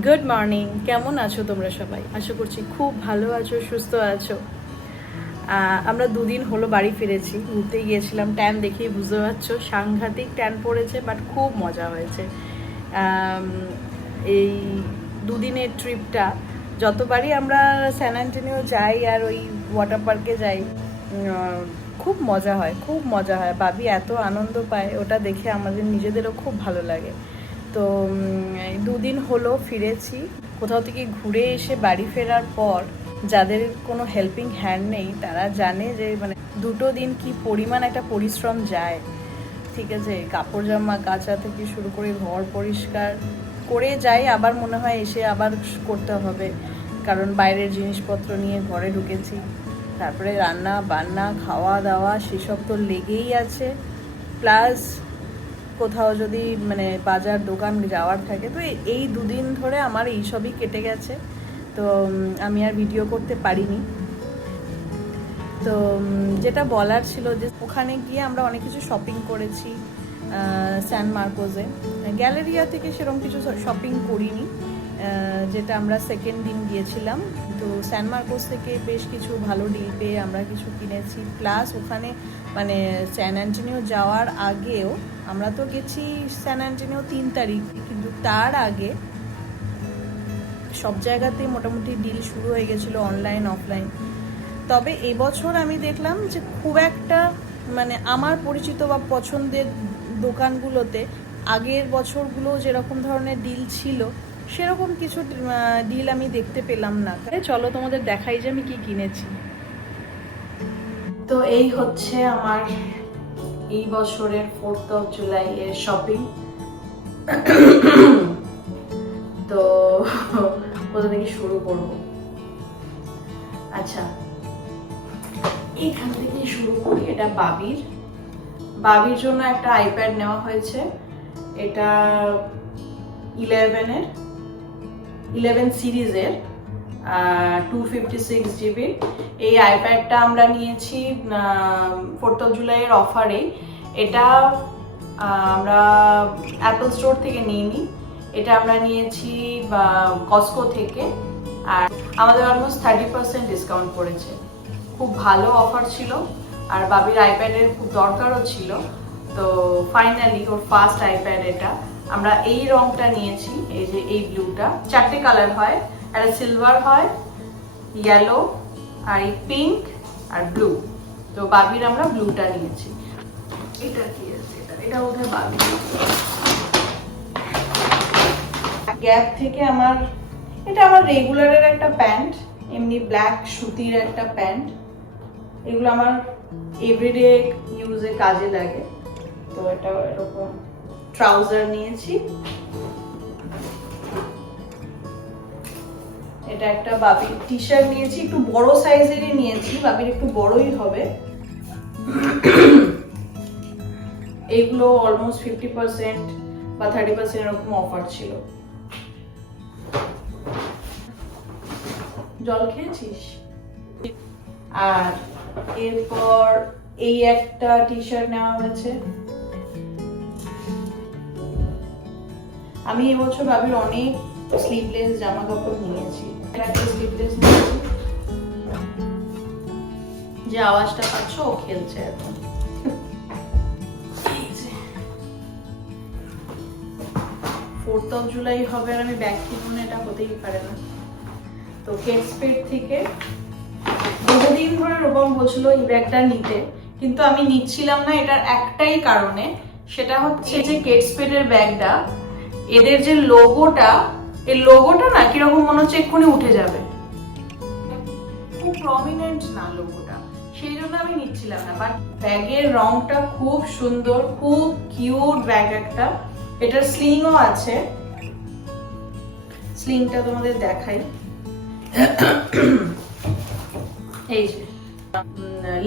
Good morning, কেমন আছো তোমরা সবাই? আশা করছি খুব ভালো আছো, সুস্থ আছো। আমরা দুদিন হলো বাড়ি ফিরেছি, ঘুরতে গিয়েছিলাম। ট্যান দেখেই বুঝতে পারছো, সাংঘাতিক ট্যান পড়েছে, বাট খুব মজা হয়েছে। এই দুদিনের ট্রিপটা যতবারই আমরা স্যান অ্যান্টনিও যাই আর ওই ওয়াটার পার্কে যাই, খুব মজা হয়, খুব মজা হয়। বাবি এত আনন্দ পায়, ওটা দেখে আমাদের নিজেদেরও খুব ভালো লাগে। তো দুদিন হলো ফিরেছি। কোথাও থেকে ঘুরে এসে বাড়ি ফেরার পর যাদের কোনো হেল্পিং হ্যান্ড নেই, তারা জানে যে মানে দুটো দিন কি পরিমাণ একটা পরিশ্রম যায়। ঠিক আছে, কাপড় জামা কাচা থেকে শুরু করে ঘর পরিষ্কার করে যাই, আবার মনে হয় এসে আবার করতে হবে, কারণ বাইরের জিনিসপত্র নিয়ে ঘরে ঢুকেছি। তারপরে রান্না বান্না খাওয়া দাওয়া সেসব তো লেগেই আছে। প্লাস কোথাও যদি মানে বাজার দোকান যাওয়ার থাকে, তো এই দুদিন ধরে আমার এইসবই কেটে গেছে। তো আমি আর ভিডিও করতে পারিনি। তো যেটা বলার ছিল যে ওখানে গিয়ে আমরা অনেক কিছু শপিং করেছি। স্যান মার্কোজে গ্যালেরিয়া থেকে সেরকম কিছু শপিং করিনি, যেটা আমরা সেকেন্ড দিন গিয়েছিলাম। তো স্যান মার্কোস থেকে বেশ কিছু ভালো ডিল পেয়ে আমরা কিছু কিনেছি। প্লাস ওখানে মানে স্যান অ্যান্টনিও যাওয়ার আগেও আমরা তো গেছি স্যান অ্যান্টনিও 3 তারিখ, কিন্তু তার আগে সব জায়গাতেই মোটামুটি ডিল শুরু হয়ে গেছিলো, অনলাইন অফলাইন। তবে এবছর আমি দেখলাম যে খুব একটা মানে আমার পরিচিত বা পছন্দের দোকানগুলোতে আগের বছরগুলো যেরকম ধরনের ডিল ছিল সেরকম কিছু ডিল আমি দেখতে পেলাম না। চলো তোমাদের দেখাই যে আমি কি কিনেছি। তো এই হচ্ছে আমার এই বছরের 4th of July এর শপিং। তো কোথা থেকে শুরু করব? আচ্ছা, এইখান থেকে শুরু করি। এটা বাবির জন্য একটা আইপ্যাড নেওয়া হয়েছে। এটা 11 সিরিজের 256 জিবি। এই আইপ্যাডটা আমরা নিয়েছি 4th of July এর অফারে। এটা আমরা অ্যাপল স্টোর থেকে নিইনি, এটা আমরা নিয়েছি কস্কো থেকে। আর আমাদের অলমোস্ট 30% ডিসকাউন্ট পড়েছে। খুব ভালো অফার ছিল, আর বাবির আইপ্যাডের খুব দরকারও ছিল। তো ফাইনালি ওর ফার্স্ট আইপ্যাড এটা। আমরা এই রংটা নিয়েছি, এই যে এই ব্লুটা। 4টে কালার হয়, একটা সিলভার হয়, ইয়েলো, আর এই পিঙ্ক আর ব্লু। তো বাবির আমরা ব্লুটা নিয়েছি। এটা কি আছে? এটা বোধহয় বাবি। গ্যাপ থেকে এটা আমার রেগুলারের একটা প্যান্ট, এমনি ব্ল্যাক সুতির একটা প্যান্ট। এগুলো আমার এভরিডে ইউজে কাজে লাগে। তো এটা এরকম ট্রাউজার নিয়েছি। এটা একটা বাবির টি শার্ট নিয়েছি, একটু বড় সাইজেরই নিয়েছি, বাবির একটু বড়ই হবে। এগুলো অলমোস্ট 50% বা 30% এরকম অফার ছিল। জল খেয়েছিস? আর এরপর এই একটা টি শার্ট নেওয়া হয়েছে। আমি এবছর বাবির অনেক স্লিভলেস জামা কাপড় নিয়েছি। একটা স্লিভলেস নিয়েছি, যে আওয়াজটা পাচ্ছ ও খেলছে এখন। 4th of July হবে আর আমি ব্যাগ কিনবো না, এটা হতেই পারে না। তো কেটসপেড থেকে বহুদিন ধরে রূপম বলছিল এই ব্যাগটা নিতে, কিন্তু আমি নিচ্ছিলাম না। এটার একটাই কারণে, সেটা হচ্ছে যে কেটসপেডের ব্যাগটা, এদের যে লোগোটা, এই লোগোটা না কিরকম মনে হচ্ছে এক্ষুনি উঠে যাবে, খুব প্রমিনেন্ট না লোগোটা, সেই জন্য আমি নিচ্ছিলাম না। বাট ব্যাগের রংটা খুব সুন্দর, খুব কিউট ব্যাগ একটা। এটার স্লিংও আছে, স্লিংটা তোমাদের দেখাই। এই যে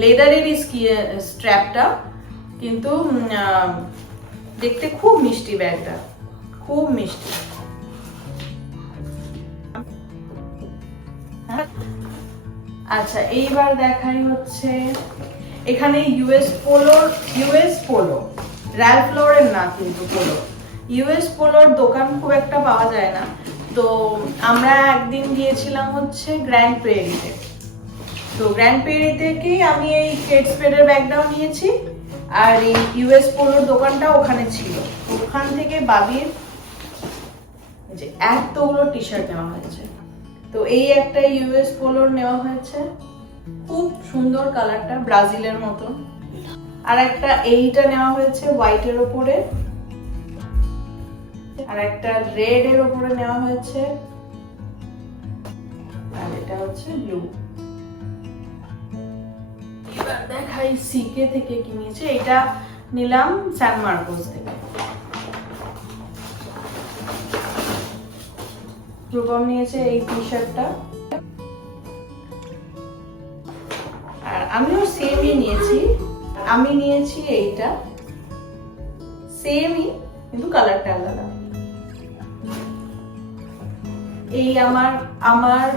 লেদারের স্ট্র্যাপটা, কিন্তু দেখতে খুব মিষ্টি ব্যাগটা, খুব মিষ্টি। আচ্ছা, এইবার দেখাই হচ্ছে এখানে ইউএস পোলো, র্যালফ লরেন না কিন্তু পোলো, ইউএস পোলোর দোকান খুব একটা পাওয়া যায় না। তো আমরা একদিন গিয়েছিলাম হচ্ছে গ্র্যান্ড প্রেয়ারিতে। তো গ্র্যান্ড প্রেয়ারি থেকেই আমি এই কেট স্প্রেডের ব্যাগটাও নিয়েছি, আর এই ইউএস পোলোর দোকানটা ওখানে ছিল। তো ওখান থেকে বাবির যে এতগুলো টি শার্ট নেওয়া হয়েছে। তো এই একটা ইউএস পোলোর নেওয়া হয়েছে, খুব সুন্দর কালারটা, ব্রাজিলের মতন। আর একটা এইটা নেওয়া হয়েছে হোয়াইটের ওপরে, আর একটা রেড এর ওপরে নেওয়া হয়েছে, আর এটা হচ্ছে ব্লু। এবার দেখাই সিকে থেকে কি নিয়েছে। এটা নিলাম স্যান মার্কোস থেকে। রূপম নিয়েছে এই টি শার্টটা, আর আমিও সেমই নিয়েছি। আমি নিয়েছি এইটা, সেমই কিন্তু কালারটা আলাদা। এই আমার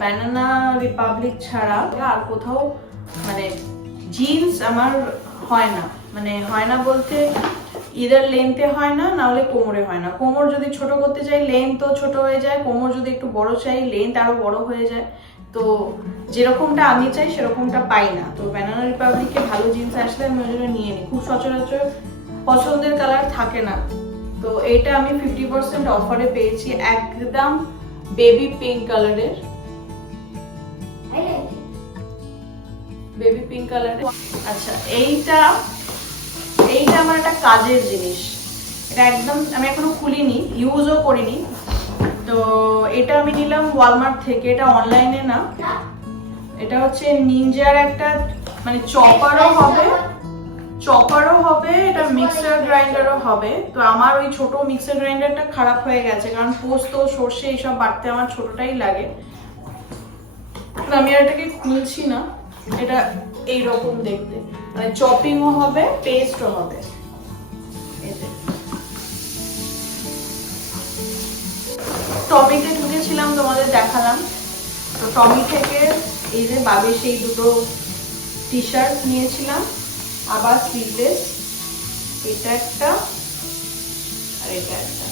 ব্যানানা রিপাবলিক ছাড়া আর কোথাও মানে জিন্স আমার হয় না, মানে হয় না বলতে ইদার লেন্থে হয় না, না হলে কোমরে হয় না। কোমর যদি ছোট করতে চাই লেন্থ ছোট হয়ে যায়, কোমর যদি একটু বড় চাই লেন্থ আরো বড় হয়ে যায়। তো যেরকমটা আমি চাই সেরকমটা পাই না। তো ব্যানানা রিপাবলিকে ভালো জিন্স আসলে আমি ওই জন্য নিয়ে নিই। খুব সচরাচর পছন্দের কালার থাকে না। তো এটা আমি 50% অফারে পেয়েছি, একদম বেবি পিঙ্ক কালারের, বেবি পিঙ্ক কালারের। আচ্ছা এইটা আমার একটা কাজের জিনিস, এটা একদম আমি এখনো খুলিনি, ইউজও করিনি। তো এটা আমি নিলাম ওয়ালমার্ট থেকে, এটা অনলাইনে না। এটা হচ্ছে নিনজার একটা মানে চপারও হবে, এটা মিক্সার গ্রাইন্ডারও হবে। তো আমার ওই ছোট মিক্সার গ্রাইন্ডারটা খারাপ হয়ে গেছে, কারণ পোস্ত সর্ষে এইসব বাটতে আমার ছোটটাই লাগে। আমি আর এটাকে খুলছি না, এটা এইরকম দেখতে, মানে চপিংও হবে পেস্টও হবে। টমিতে ঢুকেছিলাম, তোমাদের দেখালাম। তো টমি থেকে এই যে বাবির সেই দুটো টি শার্ট নিয়েছিলাম, আবার স্লিভলেস, এটা একটা আর এটা একটা।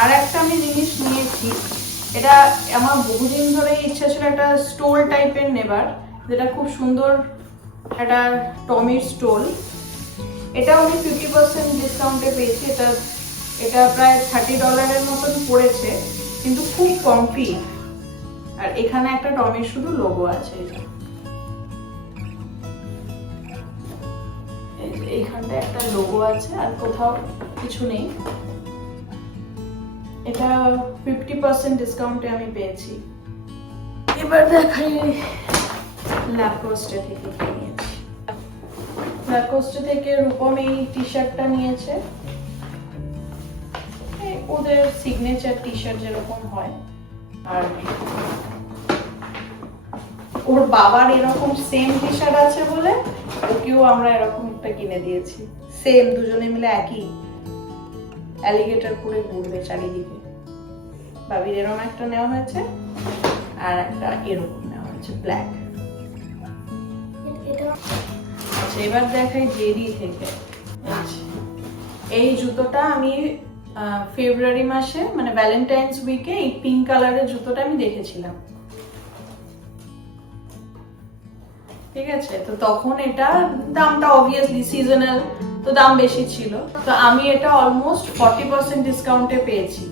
আর একটা আমি জিনিস নিয়েছি, এটা আমার বহুদিন ধরে ইচ্ছা ছিল একটা স্টোল টাইপের নেবার, যেটা খুব সুন্দর একটা টমির স্টোল। এটাও আমি 50% ডিসকাউন্টে পেয়েছি। এটা প্রায় $30 মতন পড়েছে, কিন্তু খুব কমফি। আর এখানে একটা টমির শুধু লোগো আছে, এইখানটা একটা লোগো আছে, আর কোথাও কিছু নেই। এটা 50% ডিসকাউন্টে আমি পেয়েছি। এবার দেখাই ল্যাকোস্টে থেকে কি নিয়েছি। ল্যাকোস্টে থেকে রূপম এই টি শার্টটা নিয়েছে, ওদের সিগনেচার টি শার্ট যেরকম হয়। আর ওর বাবার এরকম সেম টি শার্ট আছে বলে ওকেও আমরা এরকম একটা কিনে দিয়েছি, সেম, দুজনে মিলে একই অ্যালিগেটর পরে ঘুরবে চারিদিকে। বাবির এরকম একটা নেওয়া হয়েছে, আর একটা এরকম নেওয়া হয়েছে ব্ল্যাক। আচ্ছা এবার দেখাই জেডি থেকে। এই জুতোটা আমি ফেব্রুয়ারি মাসে মানে ভ্যালেন্টাইন্স উইকে এই পিঙ্ক কালারের জুতোটা আমি দেখেছিলাম, ঠিক আছে। তো তখন এটা দামটা অবভিয়াসলি সিজনাল, তো দাম বেশি ছিল। তো আমি এটা অলমোস্ট 40% ডিসকাউন্টে পেয়েছি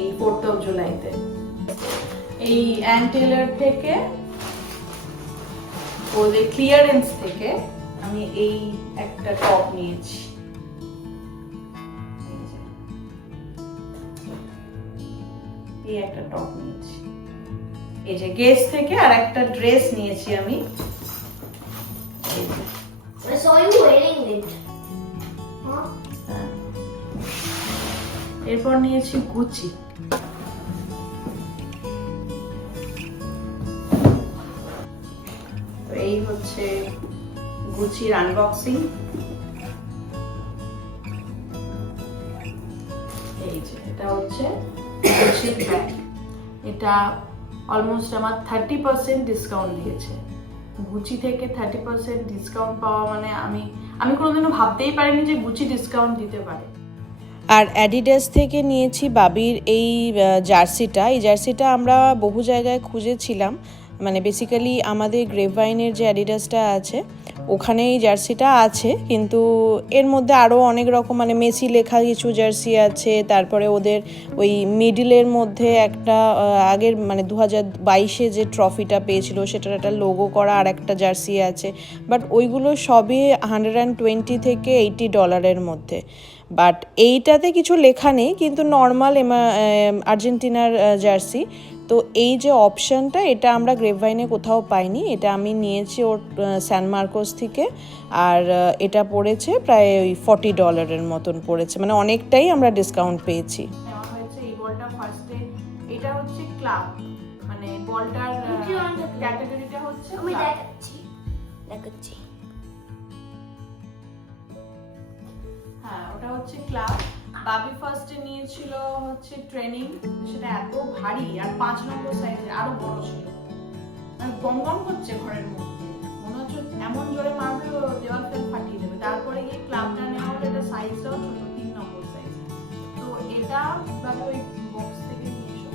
এই 4th of জুলাইতে। এই অ্যান টেইলর থেকে ওদের ক্লিয়ারেন্স থেকে আমি এই একটা টপ নিয়েছি, এই একটা টপ নিয়েছি। এই যে গেস থেকে আর একটা ড্রেস নিয়েছি আমি। এরপর নিয়েছি গুচি। তো এই হচ্ছে গুচির আনবক্সিং। এই যে এটা হচ্ছে গুচির ব্যাগ, এটা অলমোস্ট আমার 30% ডিসকাউন্ট দিয়েছে। গুচি থেকে 30% ডিসকাউন্ট পাওয়া মানে আমি কোনোদিনও ভাবতেই পারিনি যে গুচি ডিসকাউন্ট দিতে পারে। আর অ্যাডিডাস থেকে নিয়েছি বাবির এই জার্সিটা। এই জার্সিটা আমরা বহু জায়গায় খুঁজেছিলাম, মানে বেসিক্যালি আমাদের গ্রেপভাইনের যে অ্যাডিডাসটা আছে ওখানে এই জার্সিটা আছে, কিন্তু এর মধ্যে আরও অনেক রকম মানে মেসি লেখা কিছু জার্সি আছে, তারপরে ওদের ওই মিডিলের মধ্যে একটা আগের মানে 2022-এ যে ট্রফিটা পেয়েছিল সেটার একটা লোগো করা আর একটা জার্সি আছে, বাট ওইগুলো সবই $120 থেকে $80 মধ্যে। বাট এইটাতে কিছু লেখা নেই, কিন্তু নর্মাল আর্জেন্টিনার জার্সি। তো এই যে অপশানটা এটা আমরা গ্রেপভাইনে কোথাও পাইনি, এটা আমি নিয়েছি ওর স্যান মার্কোস থেকে, আর এটা পড়েছে প্রায় ওই $40 মতন পড়েছে, মানে অনেকটাই আমরা ডিসকাউন্ট পেয়েছি। এই বলটা ফার্স্টে এটা হচ্ছে ক্লাব, মানে বলটার ক্যাটাগরিটা হচ্ছে আমি দেখাচ্ছি হ্যাঁ ওটা হচ্ছে ক্লাব। বাবি ফার্স্টে নিয়েছিল হচ্ছে ট্রেনিং, সেটা এত ভারী আর 5 নম্বর সাইজে আরো বড় ছিল, মানে গম গম করছে ঘরের মধ্যে, মনে হচ্ছে এমন জোরে মারবে দেওয়াল ফেল ফাটিয়ে দেবে। তারপরে গিয়ে ক্লাবটা নেওয়া হলো, এটা সাইজটাও ছোট, 3 নম্বর সাইজ। তো এটা বাবি ওই বক্স থেকে নিয়েছো,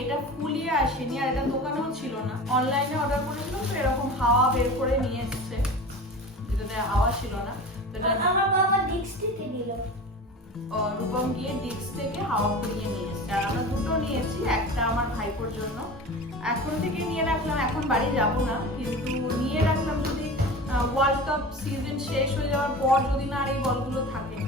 এটা ফুলিয়ে আসেনি আর এটা দোকানেও ছিল না, অনলাইনে অর্ডার করেছিলাম, তো এরকম হাওয়া বের করে নিয়ে এসেছে, যেটাতে হাওয়া ছিল না। আমার বাবা ডিক্স থেকে দিল, রূপম গিয়ে ডিক্স থেকে হাওয়া ফুরিয়ে নিয়ে এসেছে। আর আমরা দুটো নিয়েছি, একটা আমার ভাইপোর জন্য। এখন থেকে নিয়ে রাখলাম, এখন বাড়ি যাব না, কিন্তু নিয়ে রাখলাম যদি ওয়ার্ল্ড কাপ সিজন শেষ হয়ে যাওয়ার পর যদি না আর এই বলগুলো থাকে।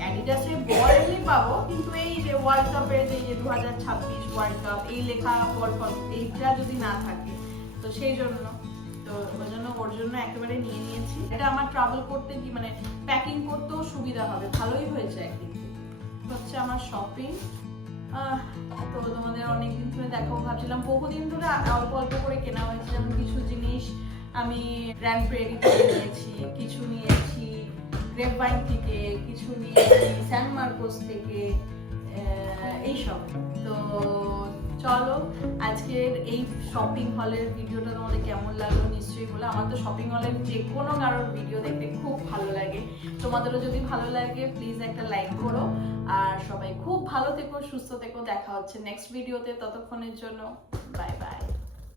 অ্যাডিডাসের বল এমনি পাবো, কিন্তু এই যে ওয়ার্ল্ড কাপের যে 2026 ওয়ার্ল্ড কাপ এই লেখা বল এইটা যদি না থাকে, তো সেই জন্য ওর জন্য একেবারে নিয়ে নিয়েছি। এটা আমার ট্রাভেল করতে কি মানে প্যাকিং করতেও সুবিধা হবে, ভালোই হয়েছে একদিক থেকে। হচ্ছে আমার শপিং, তো তোমাদের অনেকদিন ধরে দেখাবো ভাবছিলাম, বহুদিন ধরে অল্প অল্প করে কেনা হয়েছে। যেমন কিছু জিনিস আমি গ্র্যান্ড প্রেরি থেকে নিয়েছি, কিছু নিয়েছি গ্রেপভাইন থেকে, কিছু নিয়েছি স্যান মার্কোস থেকে, এইসব। তো চলো আজকের এই শপিং হলের ভিডিওটা তোমাদের কেমন লাগলো নিশ্চয়ই বলে। আমার তো শপিং হলের যে কোনো কারোর ভিডিও দেখতে খুব ভালো লাগে, তোমাদেরও যদি ভালো লাগে প্লিজ একটা লাইক করো। আর সবাই খুব ভালো থেকো, সুস্থ থেকো, দেখা হচ্ছে নেক্সট ভিডিওতে, ততক্ষণের জন্য বাই বাই।